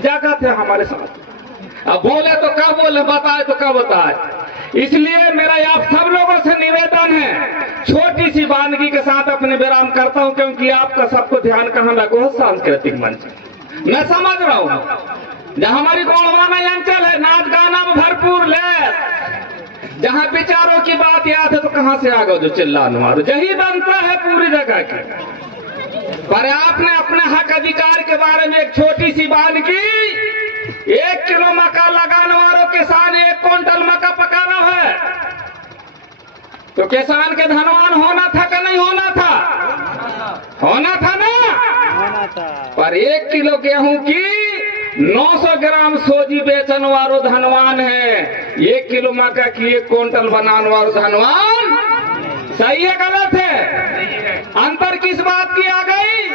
जगत है हमारे साथ। अब बोले तो क्या बोले, बताए तो क्या बताए। इसलिए मेरा आप सब लोगों से निवेदन है, छोटी सी वानगी के साथ अपने विराम करता हूं, क्योंकि आपका सबको ध्यान कहां लगो, सांस्कृतिक मंच। मैं समझ रहा हूं जहां हमारी गौड़वाना अंचल है, नाच गाना में भरपूर ले, जहां विचारों की बात याद है तो कहां से आ गए जो चिल्लाने मारो, यही बनता है पूरी जगह की। पर आपने अपने हक अधिकार के बारे में एक छोटी सी बात की, 1 किलो मक्का लगाने वालों किसान 1 क्विंटल मक्का पकाना है, तो किसान के धनवान होना था कि नहीं होना था? होना था ना? होना था। पर 1 किलो गेहूं की 900 ग्राम सोजी बेचने वालों धनवान है, 1 किलो मक्का की 1 क्विंटल बनाने वालों धनवान। सही है गलत है? अंतर किस बात की आ गई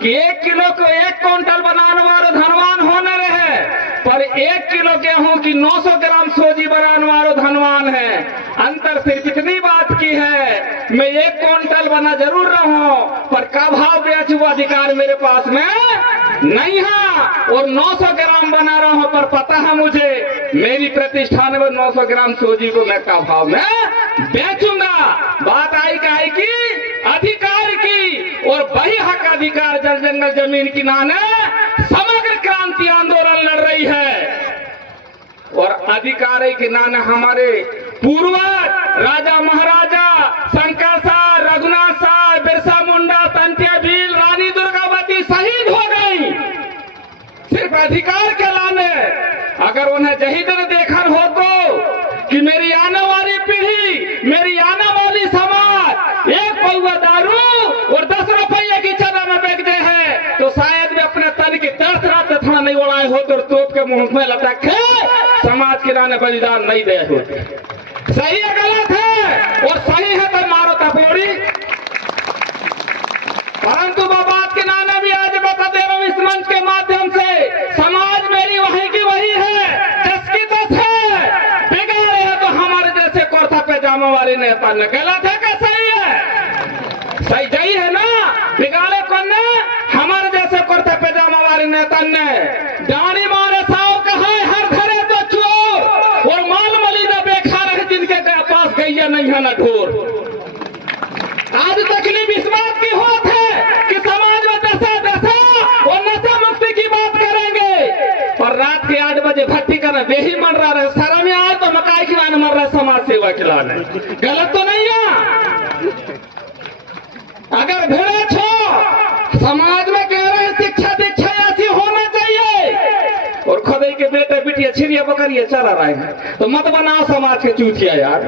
कि 1 किलो को 1 क्विंटल बनाने वाले धनवान होने रहे, पर 1 किलो गेहूं की 900 ग्राम सोजी बनाने वाले धनवान है। अंतर सिर्फ इतनी बात की है, मैं 1 क्विंटल बना जरूर रहूं, पर का भाव बेचू अधिकार मेरे पास में नहीं है, और 900 ग्राम बना रहा हूं, पर पता है मुझे मेरी प्रतिष्ठान में 900 ग्राम सोजी को मैं का भाव में बेचूंगा। बात आई काई की? अधिकार की। और वही हक अधिकार जल जंगल जमीन की नाने समग्र क्रांति आंदोलन लड़ रही है, और अधिकार के नाने हमारे पूर्वज राजा महाराजा शंकर साहब, रघुनाथ साहब, बिरसा मुंडा, तंत्या भील, रानी दुर्गावती शहीद हो गई सिर्फ अधिकार के लाने। अगर उन्हें यही दिन देखा हो तो कि मेरी आने वाली पीढ़ी, मेरी आने वाली समाज 1 पौवा दारू और 10 रुपये की चना में बेचते हैं, तो शायद वे अपने तन की दर्द रात थोड़ा नहीं उड़ाए होते और तोप के मुंह में लटके समाज के लाने बलिदान नहीं दे होते। सही है गलत है? और सही है तो मारो तपोड़ी। परंतु बात के नाना भी आज बता दे रहा हूं इस मंच के माध्यम से, समाज मेरी वही की वही है, दस की दस है। बिगाड़े है तो हमारे जैसे कुर्ता पैजामा वाले नेता ने। गलत है क्या सही है? सही यही है ना? बिगाड़े कौन ने? हमारे जैसे कुर्ता पैजामा वाले नेता ने। डानी मारे साहब कहा है, हर घरे तो चोर और माल मलिदा बेकार है, जिनके पास गैया नहीं है ना ढोर। आज तकलीफ इस बात की होत है कि समाज में दशा और नशा मुक्ति की बात करेंगे, पर रात के 8 बजे भट्टी करना बेही मर रहा है, शर्म में आए तो मकाई खिलाने मर रहा है, समाज सेवा खिलाने। गलत तो नहीं है? अगर भेड़े छो समाज में कह रहे हैं शिक्षा दीक्षा ऐसी होना चाहिए, और खुदे के बेटे बिटिया छिड़िया बकरिया चला रहे हैं, तो मत बनाओ समाज के चूतिया यार।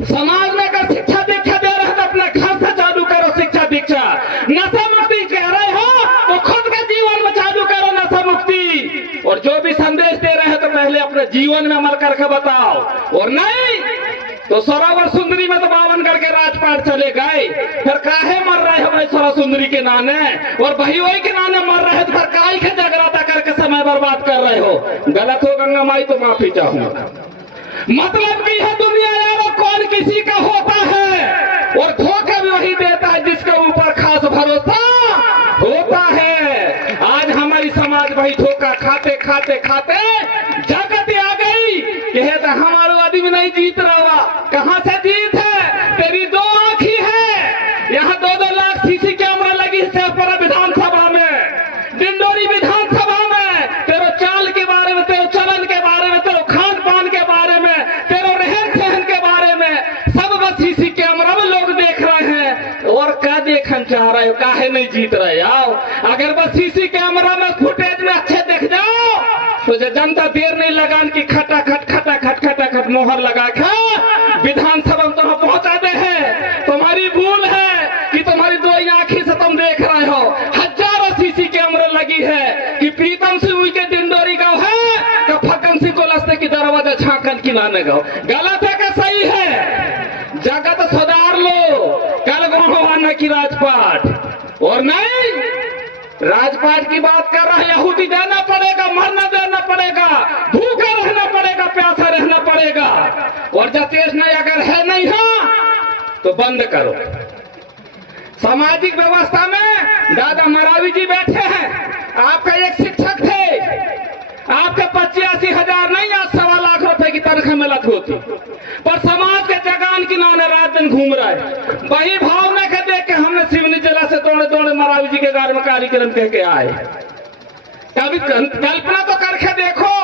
समाज में अगर शिक्षा दीक्षा दे रहे हैं तो अपने घर से चालू करो शिक्षा दीक्षा। नशा मुक्ति कह रहे हो तो खुद के जीवन में चालू करो नशा मुक्ति, और जो भी संदेश दे रहे हैं तो पहले अपने जीवन में अमल करके बताओ। और नहीं तो सरोवर सुंदरी में तो 52 के राजपाट चले गए, फिर काहे मर रहे हो भाई सरोवर सुंदरी के नाने, और भाई वही के नाने मर रहे तो फिर काहे के जगराता करके समय बर्बाद कर रहे हो। गलत हो गंगा माई तो माफी चाहूंगा। मतलब की है दुनिया यारो, कौन किसी का होता है, और धोखा भी वही देता है जिसके ऊपर खास भरोसा होता है। आज हमारी समाज वही धोखा खाते खाते खाते जगत आ गई कि है तो हमारा आदमी नहीं जीत रहा। कहां से जीत है? तेरी 2 आंखी है, यहाँ 2-2 लाख सीसी कैमरा लगी है विधानसभा में, डिंडोरी विधानसभा में। तेरे चाल के बारे में, तेरे चलन के बारे में, तेरे खान पान के बारे में, तेरे रहन सहन के बारे में सब बस सीसी कैमरा में लोग देख रहे हैं। और क्या देखना चाह रहे हो? काहे नहीं जीत रहे? आओ, अगर बस सीसी कैमरा में फुटेज में अच्छे देख जाओ तो जनता देर नहीं लगान की खटाखट मोहर लगा के विधानसभा में तुम्हें पहुंचा दे है। तुम्हारी भूल है कि तुम्हारी 2 आंखें से तुम देख रहे हो। हजारों सीसी कैमरा लगी है कि प्रीतम सिंह के डिंडोरी गांव है कि फक्कन सिंह को लस्ते की दरवाजा झांकन की लाने गांव। गलत है क्या सही है? जगत सुधार लो, कल गोहाना की राजपाट। और नहीं राजपाट की बात कर रहा है, यहूदी देना पड़ेगा, मरना देना पड़ेगा, भूखा रहना पड़ेगा, प्यासा रहना पड़ेगा। और जतेश नहीं अगर है नहीं है तो बंद करो। सामाजिक व्यवस्था में दादा मरावी जी बैठे हैं, आपका एक शिक्षक थे, आपके 85,000 नहीं, आज 1.25 लाख रुपए की तनख्वाह मिलत होती, पर समाज के जगान की नाने रात दिन घूम रहा है। वही भावना के देख के हमने सिवनी जिला से दौड़े दौड़े महाराज जी के घर में कार्यक्रम कह के आए। कभी कल्पना तो करके देखो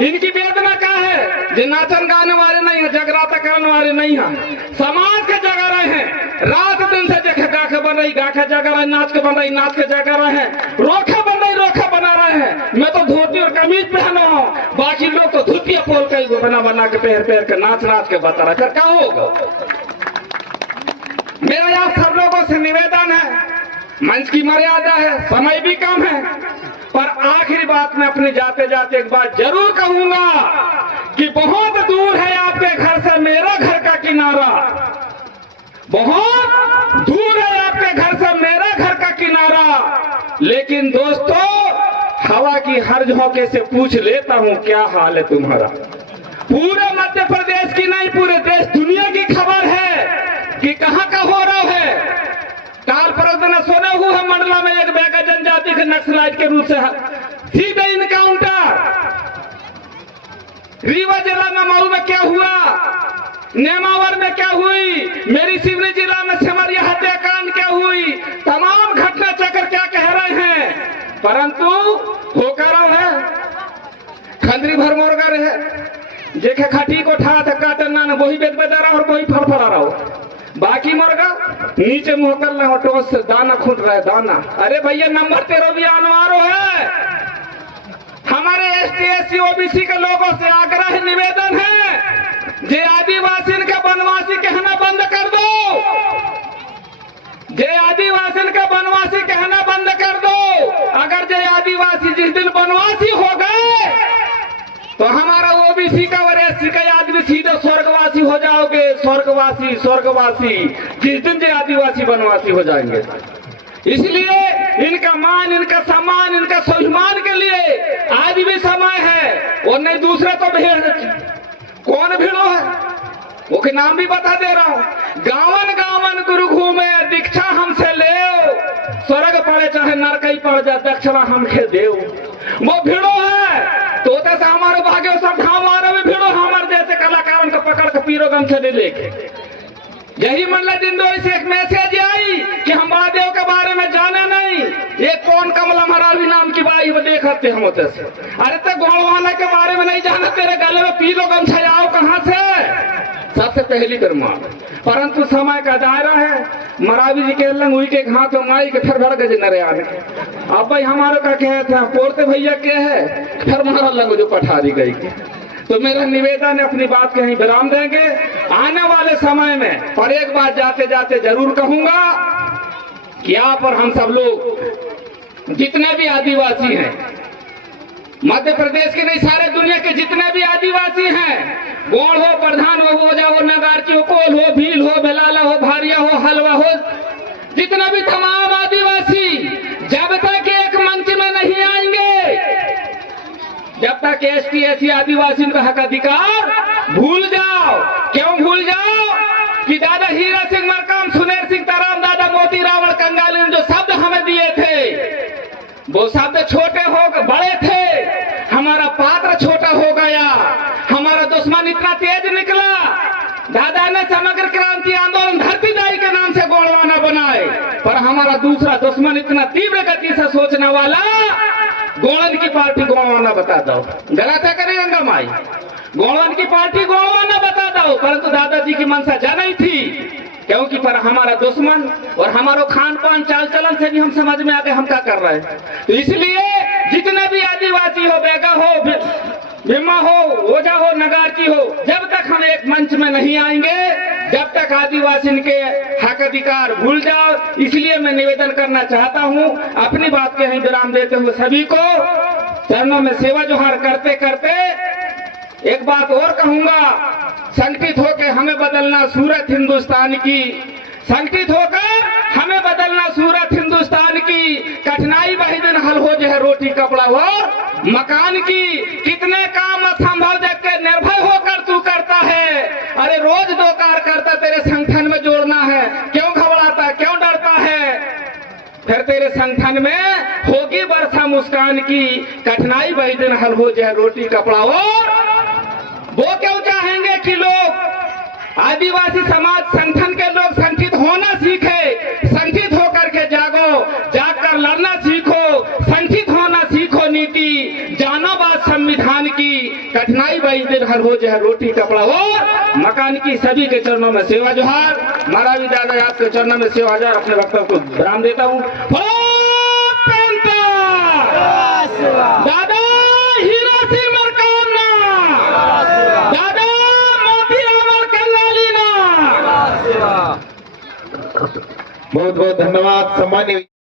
इनकी वेदना क्या है। जो नाचन गाने वाले नहीं है, जगराता करने वाले नहीं है, समाज के जगा रहे हैं। रात दिन से देखे गा के बन रही, गा के जगा रहे, नाच के बन रही, नाच के जगा रहे हैं, रोखा बन रही, रोखा बना रहे हैं। मैं तो धोती और कमीज पहना हूँ, बाकी लोग तो धोतिया पोल का बना बना के पहन के नाच नाच के बता रहा, फिर क्या होगा। मेरा आप सब लोगों से निवेदन है, मंच की मर्यादा है, समय भी कम है, पर आखिरी बात में अपने जाते जाते एक बात जरूर कहूंगा कि बहुत दूर है आपके घर से मेरा घर का किनारा, बहुत दूर है आपके घर से मेरा घर का किनारा। लेकिन दोस्तों, हवा की हर झोंके से पूछ लेता हूं क्या हाल है तुम्हारा। पूरे मध्य प्रदेश की नहीं, पूरे देश दुनिया की खबर है कि कहां का हो रहा है। काल परसों सुने हुए है मंडला में एक बैगा जनजाति के नक्सलाइट के रूप से सीधे इनकाउंटर। रीवा जिला में मऊ में क्या हुआ, नेमावर में क्या हुई, मेरी सिवनी जिला में सिमरिया हत्याकांड क्या हुई, तमाम घटना चक्र क्या कह रहे हैं, परंतु होकर है खंडरी भर मोरगा रहे जेखे खटी को ठा काटना न वही बेद बजा रहा और वही फड़फड़ा रहा हो। बाकी मुर्गा नीचे मुंह कर रहे हो, टोस से दाना खुद रहे दाना। अरे भैया नंबर 13 भी आनवारो है। हमारे ST SC OBC के लोगों से आग्रह निवेदन है, जे आदिवासी के वनवासी कहना बंद कर दो, जे आदिवासी के वनवासी कहना बंद कर दो। अगर जे आदिवासी जिस दिन वनवासी हो गए तो हमारा OBC का और SC का आदमी सीधे स्वर्गवासी हो जाओगे। स्वर्गवासी स्वर्गवासी जिस दिन जो आदिवासी वनवासी हो जाएंगे। इसलिए इनका मान, इनका सम्मान, इनका स्वाभिमान के लिए आज भी समय है, और नहीं दूसरे तो भेड़ कौन भिड़ो है वो के नाम भी बता दे रहा हूँ। गावन गावन गुरु घूमे दीक्षा हमसे ले, स्वर्ग पड़े चाहे नरकई पड़ जाए दक्षिणा हमके देव। वो भिड़ो है तो से हमारे भाग्य सब हमारे भी भिड़ो, हमारे जैसे कलाकारों को पकड़ के पीरो गमछे दे लेके। यही मतलब दिंदोरी से एक मैसेज आई कि हम महादेव के बारे में जाने नहीं, ये कौन कमला महारावी नाम की बाई वो देखते हम होते से। अरे तो गौड़वाना के बारे में नहीं जाना, तेरे गले में पीलो गमछा आओ कहां से, सबसे पहली कर्मा। परंतु समय का दायरा है, मरावी जी के लंग हुई के घाट माई के फिर भड़ गए नरे आने। अब भाई हमारे का कहे थे पोरते भैया के है, फिर मारा लंग जो पठारी गई। तो मेरा निवेदन है, अपनी बात कहीं विराम देंगे आने वाले समय में। पर एक बात जाते जाते जरूर कहूंगा कि यहाँ पर हम सब लोग जितने भी आदिवासी हैं, मध्य प्रदेश के नहीं सारे दुनिया के जितने भी आदिवासी हैं, गोड़ हो, प्रधान हो, ओजा हो, नगारची हो, कोल हो, भील हो, बेलाला हो, भारिया हो, हलवा हो, जितना भी तमाम आदिवासी जब तक एक मंच में नहीं आएंगे, जब तक ST SC आदिवासी का हक अधिकार भूल जाओ। क्यों भूल जाओ कि दादा हीरा सिंह मरकाम, सुनेर सिंह तराम, दादा मोती रावण कंगाली ने जो शब्द हमें दिए थे वो शब्द छोटे हो बड़े थे, हमारा पात्र छोटा हो गया, हमारा दुश्मन इतना तेज निकला। दादा ने समग्र क्रांति आंदोलन धरती दाई के नाम से गोड़वाना बनाए, पर हमारा दूसरा दुश्मन इतना तीव्र गति से सोचने वाला गोड़न की पार्टी गोड़वाना बता दो। गलत है करें गंगा माई, गोड़वन की पार्टी गोड़वाना बता दो, परंतु दादाजी की मनसा जाना ही थी, क्योंकि पर हमारा दुश्मन और हमारो खान पान चाल चलन से भी हम समझ में आ गए हम क्या कर रहे हैं। तो इसलिए जितने भी आदिवासी हो, बेगा हो, भीमा हो, ओझा हो, नगारची हो, जब तक हम एक मंच में नहीं आएंगे, जब तक आदिवासी के हक अधिकार भूल जाओ। इसलिए मैं निवेदन करना चाहता हूं, अपनी बात के यहीं विराम देते हुए सभी को चरणों में सेवा जोहार करते करते एक बात और कहूंगा, संगठित होकर हमें बदलना सूरत हिंदुस्तान की, संगठित होकर हमें बदलना सूरत हिंदुस्तान की। कठिनाई वही दिन हल हो जो है रोटी कपड़ा और मकान की। कितने काम असंभव देख के निर्भय होकर तू करता है, अरे रोज दो कार्यकर्ता तेरे संगठन में जोड़ना है, क्यों घबराता, क्यों डरता है। फिर तेरे संगठन में होगी वर्षा मुस्कान की, कठिनाई वही दिन हल हो जाए रोटी कपड़ा। और वो क्यों चाहेंगे कि लोग आदिवासी समाज संगठन के लोग संगठित होना सीखे, संगठित होकर के जागो, जाकर लड़ना सीखो, संगठित होना सीखो, नीति जानो बात संविधान की, कठिनाई वही दिन हल हो जाए रोटी कपड़ा और मकान की। सभी के चरणों में सेवा जोहार। महाराज दादा आपके चरणों में सेवा जोहार। अपने वक्तव्य को विराम देता हूँ। दादा हीरा सिंह मरकामना, दादा मोती अमर कल्लालीना। बहुत बहुत धन्यवाद सम्मानित